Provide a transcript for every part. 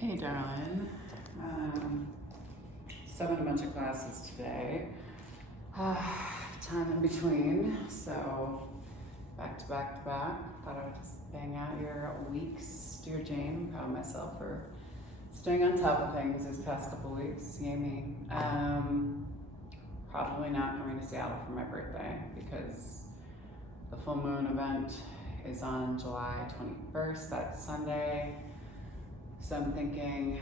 Hey, darling. So in a bunch of classes today. Time in between, so back to back to back. Thought I would just bang out your weeks, dear Jane. Proud of myself for staying on top of things these past couple weeks. Yay me. Probably not going to Seattle for my birthday because the full moon event is on July 21st. That's Sunday. So I'm thinking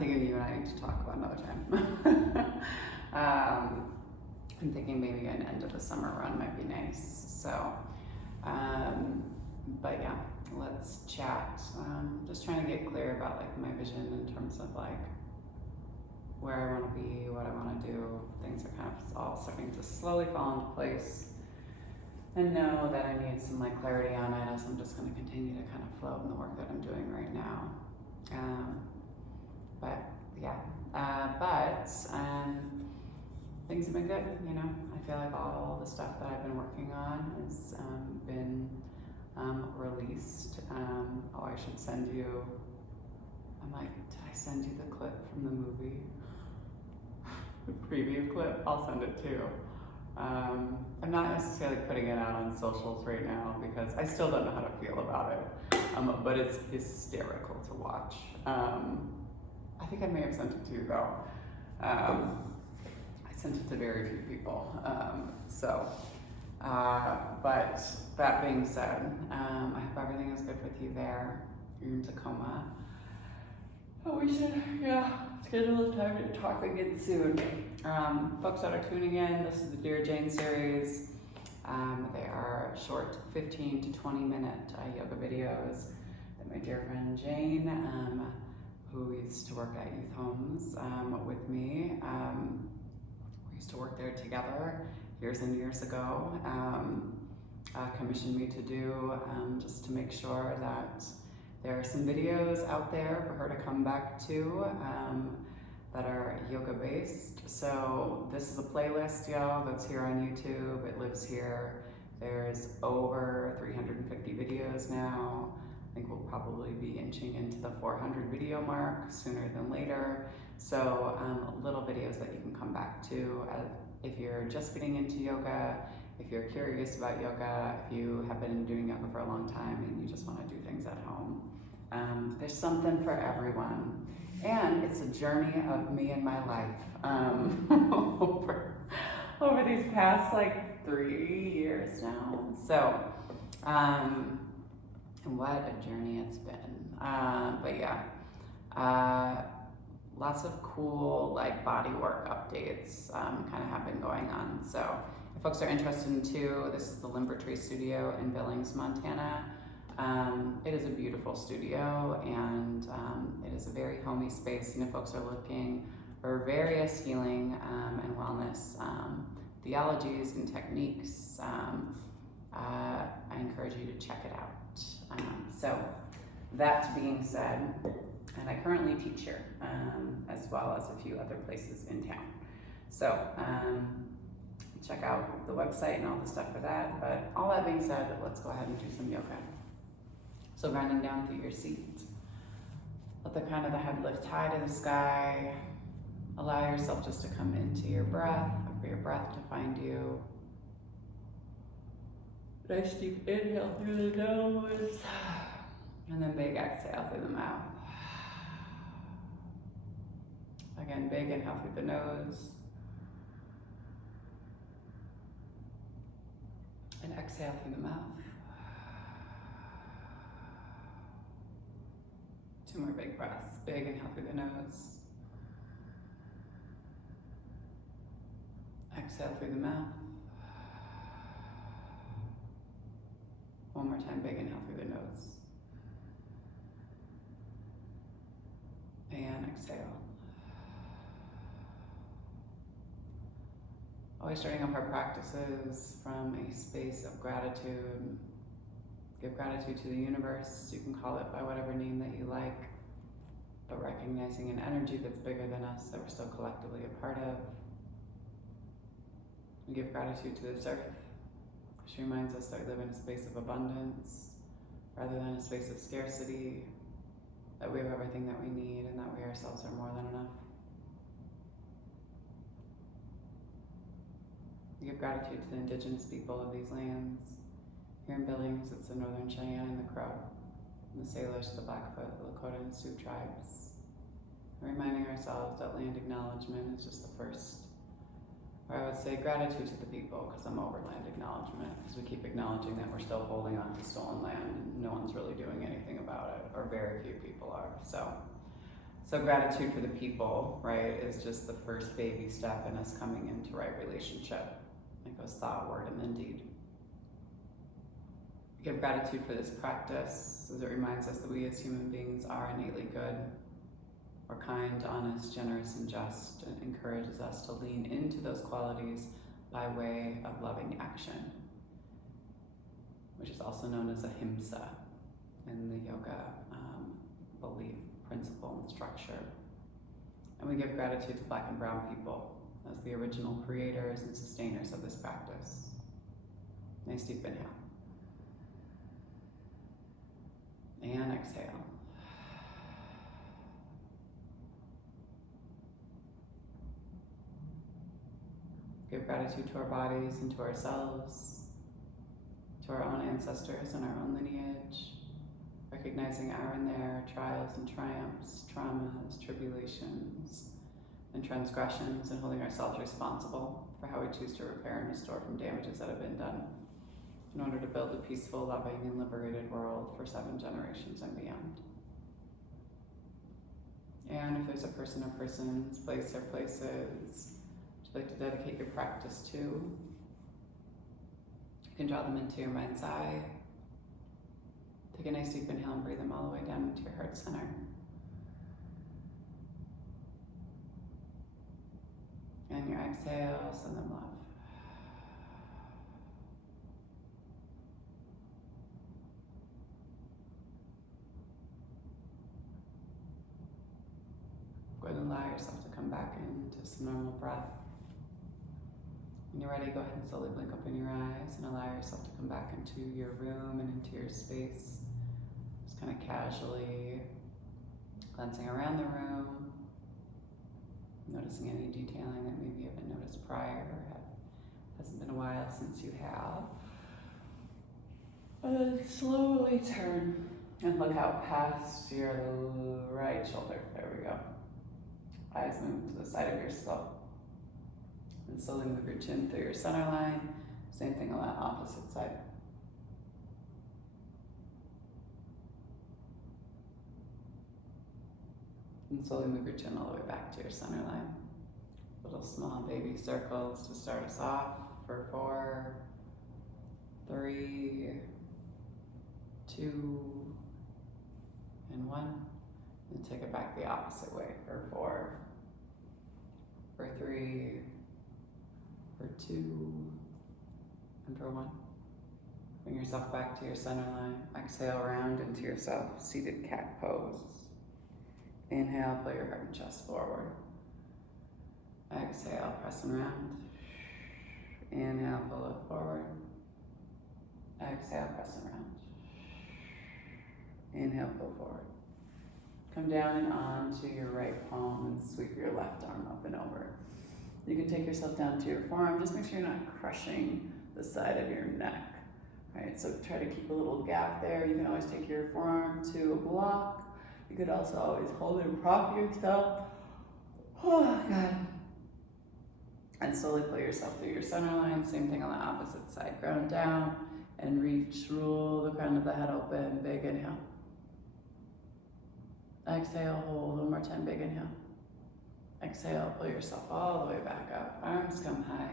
you and I need to talk about another time. I'm thinking maybe an end of the summer run might be nice. So, but yeah, let's chat. Just trying to get clear about like my vision in terms of like where I want to be, what I want to do. Things are kind of all starting to slowly fall into place. And know that I need some like clarity on it, as I'm just going to continue to kind of float in the work that I'm doing right now. Things have been good, you know. I feel like all the stuff that I've been working on has been released. I should send you, I'm like, did I send you the clip from the movie? The preview clip? I'll send it too. I'm not necessarily putting it out on socials right now because I still don't know how to feel about it, but it's hysterical to watch. I think I may have sent it to you though. I sent it to very few people. But that being said, I hope everything is good with you there. You're in Tacoma. Oh, we should, schedule a time to talk again soon. Folks that are tuning in, this is the Dear Jane series. They are short 15 to 20 minute yoga videos that my dear friend Jane, who used to work at youth homes with me, we used to work there together years and years ago, commissioned me to do just to make sure that there are some videos out there for her to come back to that are yoga based. So this is a playlist, y'all, that's here on YouTube. It lives here. There's over 350 videos now. I think we'll probably be inching into the 400 video mark sooner than later. So little videos that you can come back to if you're just getting into yoga, if you're curious about yoga, if you have been doing yoga for a long time and you just want to do things at home. There's something for everyone. And it's a journey of me and my life over these past like 3 years now. So, what a journey it's been. Lots of cool like body work updates kind of have been going on. So if folks are interested in too, this is the Limber Tree Studio in Billings, Montana. It is a beautiful studio and it is a very homey space, and if folks are looking for various healing and wellness theologies and techniques, I encourage you to check it out. So that being said, and I currently teach here as well as a few other places in town. So check out the website and all the stuff for that. But all that being said, let's go ahead and do some yoga. So rounding down through your seat, let the crown of the head lift high to the sky. Allow yourself just to come into your breath, or for your breath to find you. Nice deep inhale through the nose, and then big exhale through the mouth. Again, big inhale through the nose, and exhale through the mouth. 2 more big breaths. Big inhale through the nose. Exhale through the mouth. 1 more time, big inhale through the nose. And exhale. Always starting off our practices from a space of gratitude. Give gratitude to the universe. You can call it by whatever name that you like, but recognizing an energy that's bigger than us that we're still collectively a part of. We give gratitude to this earth. She reminds us that we live in a space of abundance rather than a space of scarcity. that we have everything that we need, and that we ourselves are more than enough. We give gratitude to the indigenous people of these lands. Here in Billings, it's the Northern Cheyenne and the Crow, the Salish, the Blackfoot, the Lakota, and Sioux tribes. And reminding ourselves that land acknowledgement is just the first, or I would say gratitude to the people, because I'm over land acknowledgement, because we keep acknowledging that we're still holding on to stolen land and no one's really doing anything about it, or very few people are. So gratitude for the people, right, is just the first baby step in us coming into right relationship. It goes thought, word, and then deed. We give gratitude for this practice as it reminds us that we as human beings are innately good. We're kind, honest, generous, and just, and encourages us to lean into those qualities by way of loving action, which is also known as ahimsa in the yoga belief, principle, and structure. And we give gratitude to Black and Brown people as the original creators and sustainers of this practice. Nice deep inhale. And exhale. Give gratitude to our bodies and to ourselves, to our own ancestors and our own lineage, recognizing our and their trials and triumphs, traumas, tribulations, and transgressions, and holding ourselves responsible for how we choose to repair and restore from damages that have been done in order to build a peaceful, loving, and liberated world for 7 generations and beyond. And if there's a person or persons, place or places you'd like to dedicate your practice to, you can draw them into your mind's eye. Take a nice deep inhale and breathe them all the way down into your heart center. And your exhale, send them love. Go ahead and allow yourself to come back into some normal breath. When you're ready, go ahead and slowly blink open your eyes and allow yourself to come back into your room and into your space. Just kind of casually glancing around the room, noticing any detailing that maybe you haven't noticed prior or hasn't been a while since you have. And then slowly turn and look out past your right shoulder. There we go. Eyes move to the side of your skull. And slowly move your chin through your center line. Same thing on that opposite side. And slowly move your chin all the way back to your center line. Little small baby circles to start us off for 4, 3, 2, and 1. And take it back the opposite way for 4, for 3, for 2, and for 1. Bring yourself back to your center line. Exhale, round into yourself, seated cat pose. Inhale, pull your heart and chest forward. Exhale, press and round. Inhale, pull it forward. Exhale, press and round. Inhale, pull forward. Come down and onto your right palm and sweep your left arm up and over. You can take yourself down to your forearm. Just make sure you're not crushing the side of your neck. Right, so try to keep a little gap there. You can always take your forearm to a block. You could also always hold it and prop yourself. Oh, God. And slowly pull yourself through your center line. Same thing on the opposite side. Ground down and reach. Roll the crown of the head open. Big inhale. Exhale, hold. One more time. Big inhale. Exhale, pull yourself all the way back up. Arms come high.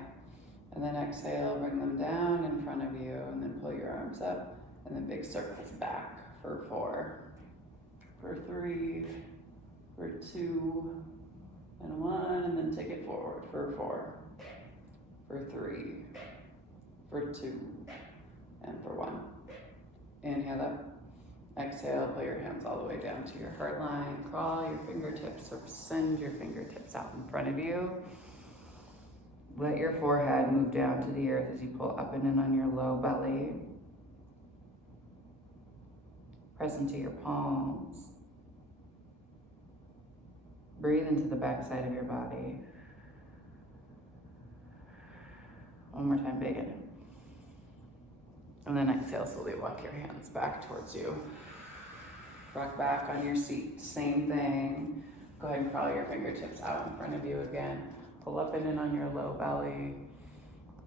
And then exhale, bring them down in front of you. And then pull your arms up. And then big circles back for 4. For 3, for 2, and 1, and then take it forward for 4, for 3, for 2, and for 1. Inhale up. Exhale, pull your hands all the way down to your heart line. Crawl your fingertips or send your fingertips out in front of you. Let your forehead move down to the earth as you pull up and in on your low belly. Press into your palms. Breathe into the back side of your body. One more time, big inhale. And then exhale, slowly walk your hands back towards you. Rock back on your seat, same thing. Go ahead and crawl your fingertips out in front of you again. Pull up and in on your low belly.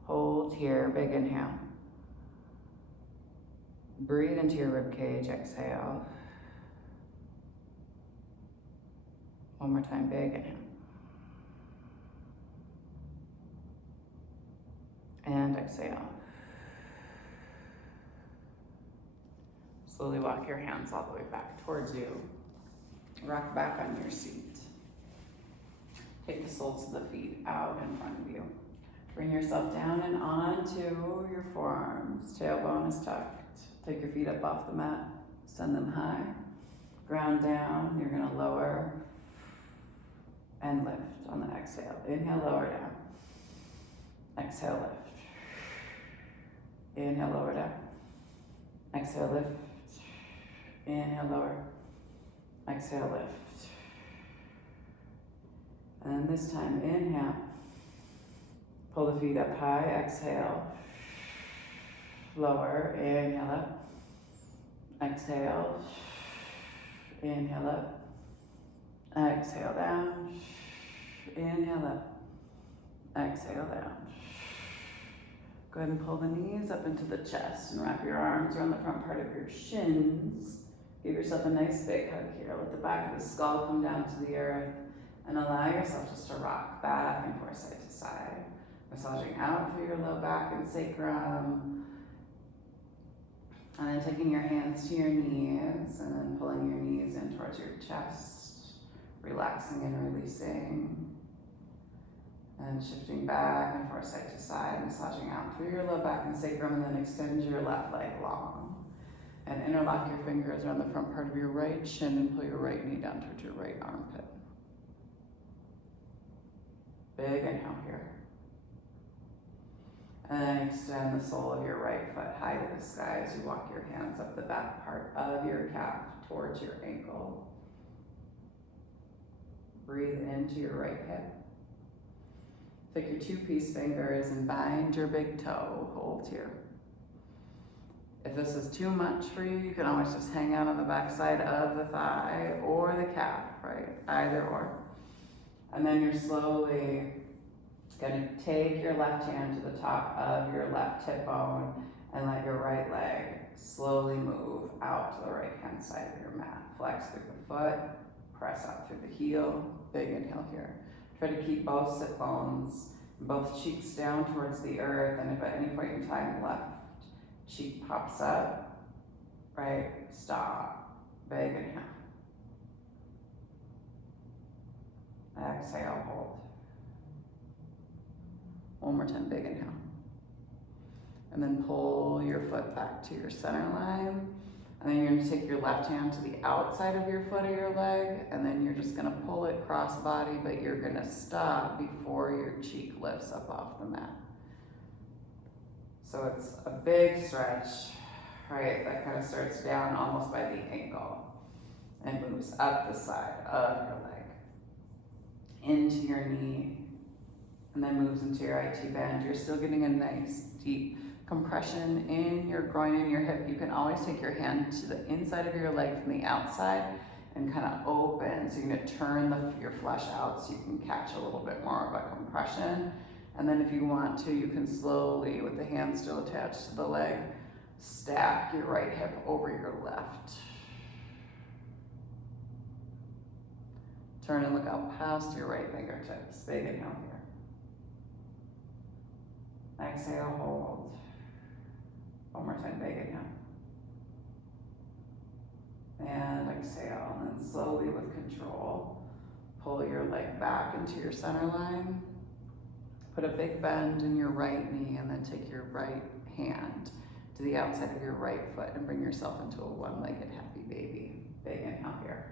Hold here, big inhale. Breathe into your rib cage, exhale. One more time, big inhale. And exhale. Slowly walk your hands all the way back towards you. Rock back on your seat. Take the soles of the feet out in front of you. Bring yourself down and onto your forearms. Tailbone is tucked. Take your feet up off the mat. Send them high. Ground down. You're going to lower and lift on the exhale. Inhale, lower down. Exhale, lift. Inhale, lower down. Exhale, lift. Inhale, lower. Exhale, lift. And this time, inhale. Pull the feet up high, exhale. Lower, inhale up. Exhale. Inhale up. Exhale down. Inhale up. Exhale down. Go ahead and pull the knees up into the chest and wrap your arms around the front part of your shins. Give yourself a nice big hug here. Let the back of the skull come down to the earth and allow yourself just to rock back and forth side to side. Massaging out through your low back and sacrum. And then taking your hands to your knees and then pulling your knees in towards your chest. Relaxing and releasing. And shifting back and forth side to side. Massaging out through your low back and sacrum and then extend your left leg long. And interlock your fingers around the front part of your right shin and pull your right knee down towards your right armpit. Big inhale here. And then extend the sole of your right foot high to the sky as you walk your hands up the back part of your calf towards your ankle. Breathe into your right hip. Take your two peace fingers and bind your big toe. Hold here. If this is too much for you, you can always just hang out on the back side of the thigh or the calf, right? Either or. And then you're slowly going to take your left hand to the top of your left hip bone and let your right leg slowly move out to the right hand side of your mat. Flex through the foot, press out through the heel. Big inhale here. Try to keep both sit bones, both cheeks down towards the earth, and if at any point in time left cheek pops up, right, stop. Big inhale. Exhale, hold. One more time, big inhale. And then pull your foot back to your center line. And then you're going to take your left hand to the outside of your foot or your leg, and then you're just going to pull it cross body, but you're going to stop before your cheek lifts up off the mat. So it's a big stretch, right? That kind of starts down almost by the ankle and moves up the side of your leg, into your knee, and then moves into your IT band. You're still getting a nice deep compression in your groin and your hip. You can always take your hand to the inside of your leg from the outside and kind of open. So you're gonna turn your flesh out so you can catch a little bit more of a compression. And then if you want to, you can slowly, with the hand still attached to the leg, stack your right hip over your left. Turn and look out past your right fingertips. Big inhale here. Exhale, hold. One more time, big inhale. And exhale, and then slowly with control, pull your leg back into your center line. Put a big bend in your right knee and then take your right hand to the outside of your right foot and bring yourself into a one-legged happy baby. Big inhale here.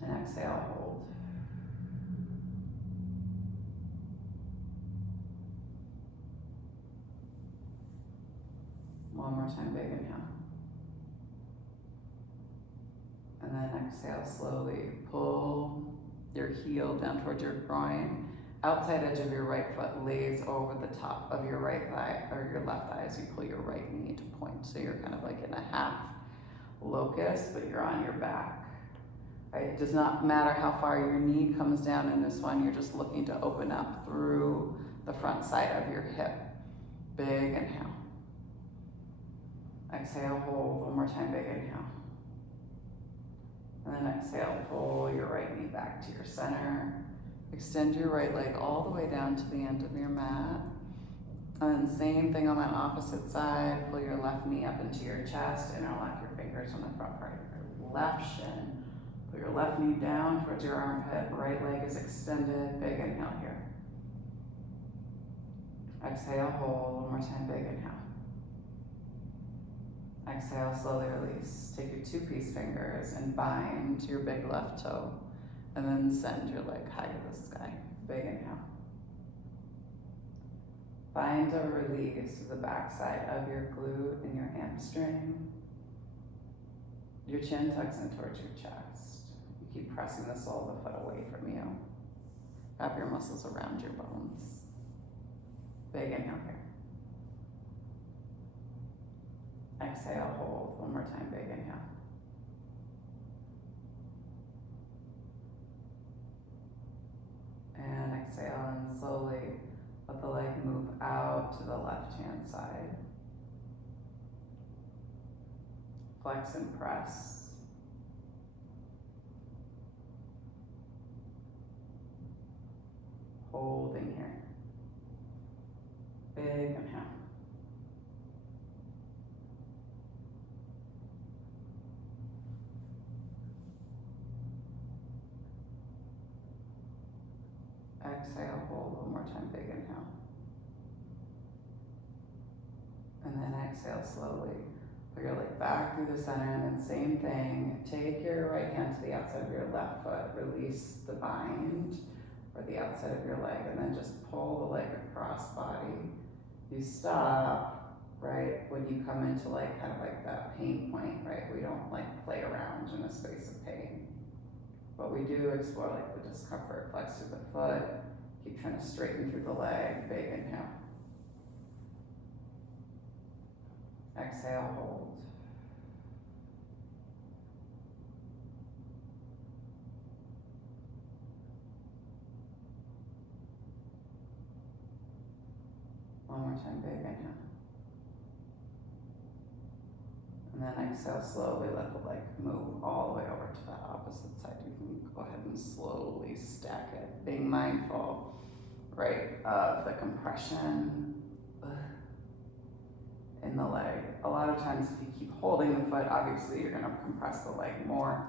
And exhale, hold. One more time, big inhale. exhale slowly. Pull your heel down towards your groin. Outside edge of your right foot lays over the top of your right thigh or your left thigh as you pull your right knee to point. So you're kind of like in a half locust, but you're on your back. Right? It does not matter how far your knee comes down in this one. You're just looking to open up through the front side of your hip. Big inhale. Exhale, hold. One more time, big inhale. And then exhale, pull your right knee back to your center. Extend your right leg all the way down to the end of your mat. And then same thing on that opposite side. Pull your left knee up into your chest, interlock your fingers on the front part of your left shin. Put your left knee down towards your armpit. Right leg is extended. Big inhale here. Exhale, hold. One more time, big inhale. Exhale, slowly release. Take your 2-piece fingers and bind your big left toe. And then send your leg high to the sky. Big inhale. Find a release to the backside of your glute and your hamstring. Your chin tucks in towards your chest. You keep pressing the sole of the foot away from you. Wrap your muscles around your bones. Big inhale here. Exhale, hold. One more time, big inhale. And exhale, and slowly let the leg move out to the left-hand side. Flex and press. Holding here. Big inhale. Exhale, hold. One more time, big inhale. And then exhale slowly. Put your leg back through the center, and then same thing. Take your right hand to the outside of your left foot. Release the bind or the outside of your leg, and then just pull the leg across body. You stop, right, when you come into like kind of like that pain point, right? We don't like play around in a space of pain. But we do explore like the discomfort, flex through the foot, keep trying to straighten through the leg, big inhale. Exhale, hold. One more time, big inhale. And then exhale, slowly let the leg move all the way over to the opposite side. You can go ahead and slowly stack it, being mindful, right, of the compression in the leg. A lot of times if you keep holding the foot, obviously you're gonna compress the leg more.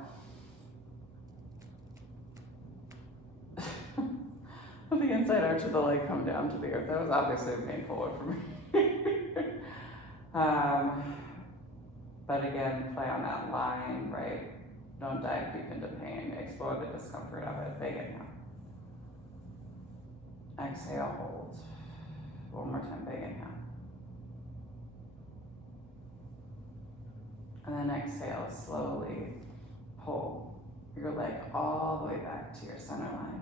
Let the inside arch of the leg come down to the earth. That was obviously a painful one for me. But again, play on that line, right? Don't dive deep into pain. Explore the discomfort of it. Big inhale. Exhale, hold. One more time, big inhale. And then exhale, slowly pull your leg all the way back to your center line.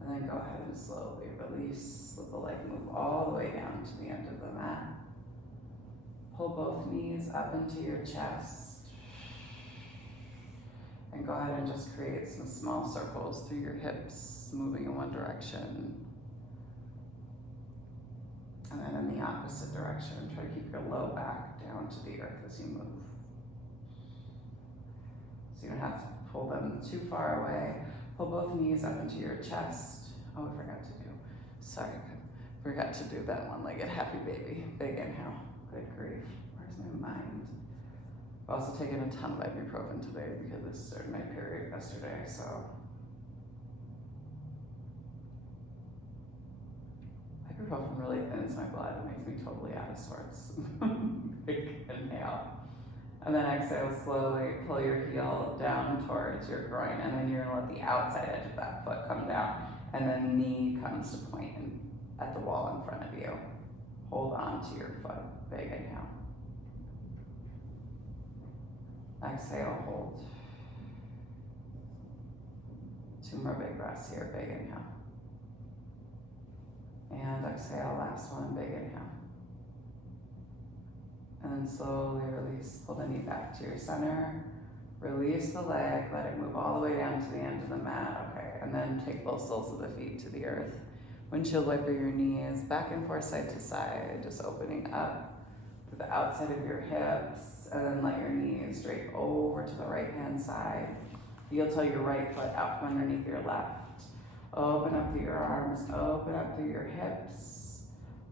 And then go ahead and slowly release. Let the leg move all the way down to the end of the mat. Pull both knees up into your chest. And go ahead and just create some small circles through your hips, moving in one direction. And then in the opposite direction, try to keep your low back down to the earth as you move. So you don't have to pull them too far away. Pull both knees up into your chest. Oh, I forgot to do. Sorry, I forgot to do that one-legged happy baby. Big inhale. Good grief. Where's my mind? I've also taken a ton of ibuprofen today because I started my period yesterday, so. Ibuprofen really thins my blood and makes me totally out of sorts. Big inhale. And then exhale, slowly pull your heel down towards your groin, and then you're gonna let the outside edge of that foot come down, and then knee comes to point at the wall in front of you. Hold on to your foot. Big inhale. Exhale, hold. 2 more big breaths here. Big inhale. And exhale, last one. Big inhale. And then slowly release. Pull the knee back to your center. Release the leg. Let it move all the way down to the end of the mat. Okay. And then take both soles of the feet to the earth. Windshield wiper your knees back and forth, side to side. Just opening up to the outside of your hips. And then let your knees drape over to the right hand side. Heel toe your right foot out from underneath your left. Open up through your arms. Open up through your hips.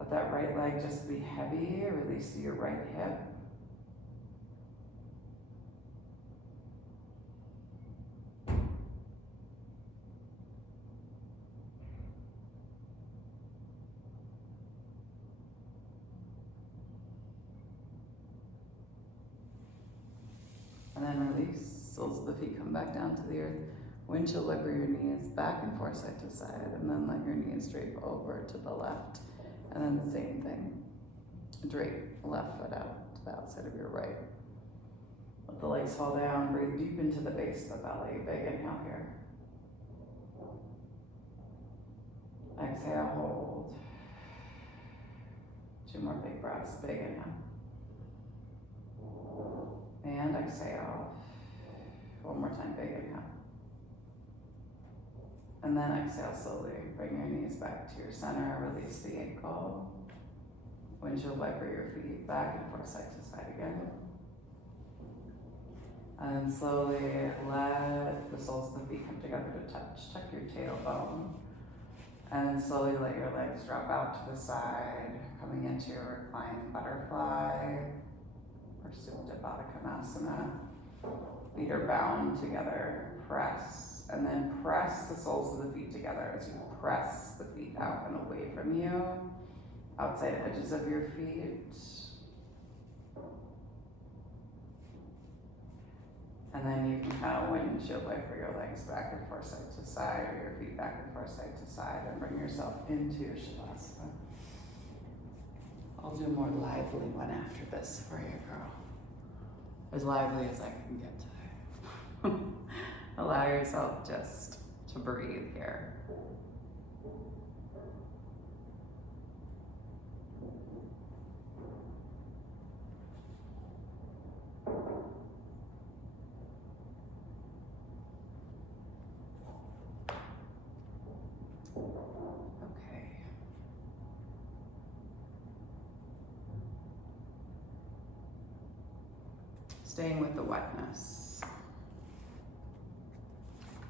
Let that right leg just be heavy. Release through your right hip. And then release. Soles of the feet come back down to the earth. Windshield wiper your knees back and forth, side to side. And then let your knees drape over to the left. And then the same thing. Drape left foot out to the outside of your right. Let the legs fall down. Breathe deep into the base of the belly. Big inhale here. Exhale, hold. 2 more big breaths. Big inhale. And exhale. 1 more time. Big inhale. And then exhale slowly. Bring your knees back to your center. Release the ankle. Windshield wiper your feet back and forth, side to side again. And slowly let the soles of the feet come together to touch. Tuck your tailbone. And slowly let your legs drop out to the side, coming into your reclined butterfly or Supta Baddha Konasana. Feet are bound together. Press. And then press the soles of the feet together as you press the feet out and away from you. Outside edges of your feet. And then you can kind of windshield wiper your legs back and forth, side to side, or your feet back and forth, side to side, and bring yourself into your Shavasana. I'll do a more lively one after this for you, girl. As lively as I can get today. Allow yourself just to breathe here. Okay. Staying with the wetness.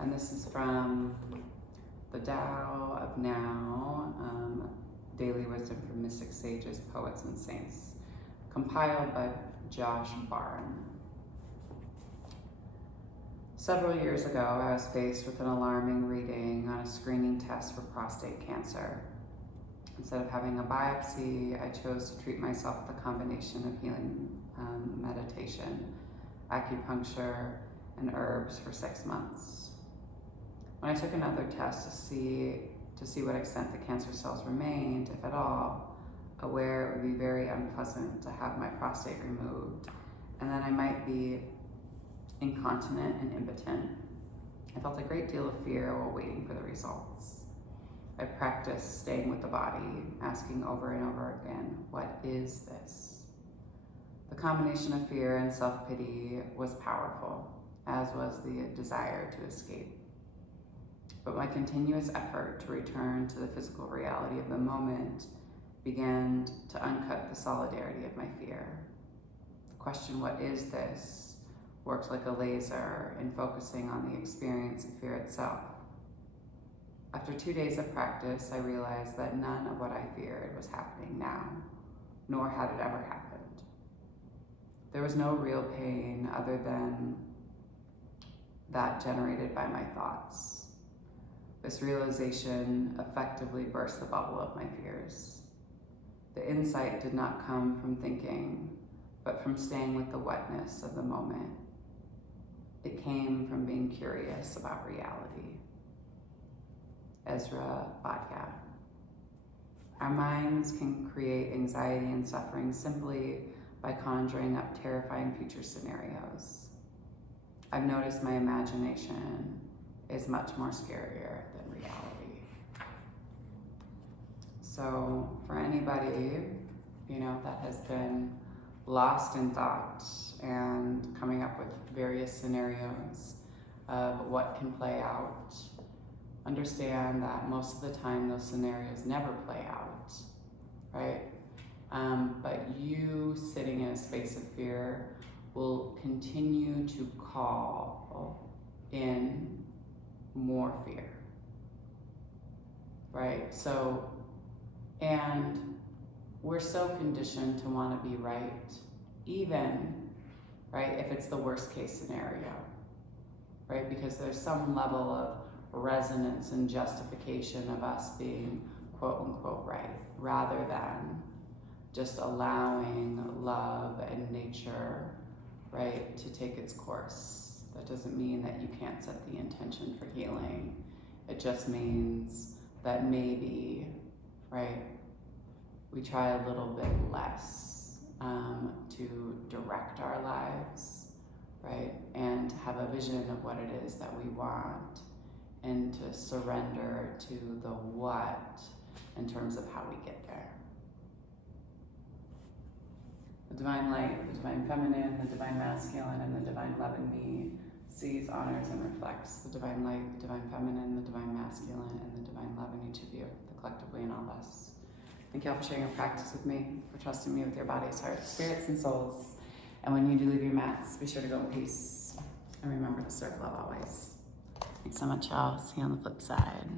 And this is from the Tao of Now, Daily Wisdom from Mystic Sages, Poets, and Saints, compiled by Josh Barn. Several years ago, I was faced with an alarming reading on a screening test for prostate cancer. Instead of having a biopsy, I chose to treat myself with a combination of healing meditation, acupuncture, and herbs for 6 months. When I took another test to see what extent the cancer cells remained, if at all, aware it would be very unpleasant to have my prostate removed, and then I might be incontinent and impotent. I felt a great deal of fear while waiting for the results. I practiced staying with the body, asking over and over again, what is this? The combination of fear and self-pity was powerful, as was the desire to escape. But my continuous effort to return to the physical reality of the moment began to uncut the solidarity of my fear. The question, what is this, worked like a laser in focusing on the experience of fear itself. After 2 days of practice, I realized that none of what I feared was happening now, nor had it ever happened. There was no real pain other than that generated by my thoughts. This realization effectively burst the bubble of my fears. The insight did not come from thinking, but from staying with the wetness of the moment. It came from being curious about reality. Ezra Bhatia. Our minds can create anxiety and suffering simply by conjuring up terrifying future scenarios. I've noticed my imagination is much more scarier than reality. So for anybody, that has been lost in thought and coming up with various scenarios of what can play out, understand that most of the time those scenarios never play out, right? But you sitting in a space of fear will continue to call in more fear, right? So, and we're so conditioned to want to be right, even, right, if it's the worst case scenario, right? Because there's some level of resonance and justification of us being quote unquote right, rather than just allowing love and nature, right, to take its course. That doesn't mean that you can't set the intention for healing. It just means that maybe, right, we try a little bit less to direct our lives, right, and to have a vision of what it is that we want, and to surrender to the what in terms of how we get there. The divine light, the divine feminine, the divine masculine, and the divine love in me sees, honors, and reflects the divine light, the divine feminine, the divine masculine, and the divine love in each of you, collectively in all of us. Thank you all for sharing your practice with me, for trusting me with your bodies, hearts, spirits, and souls. And when you do leave your mats, be sure to go in peace. And remember to serve love always. Thanks so much, y'all. See you on the flip side.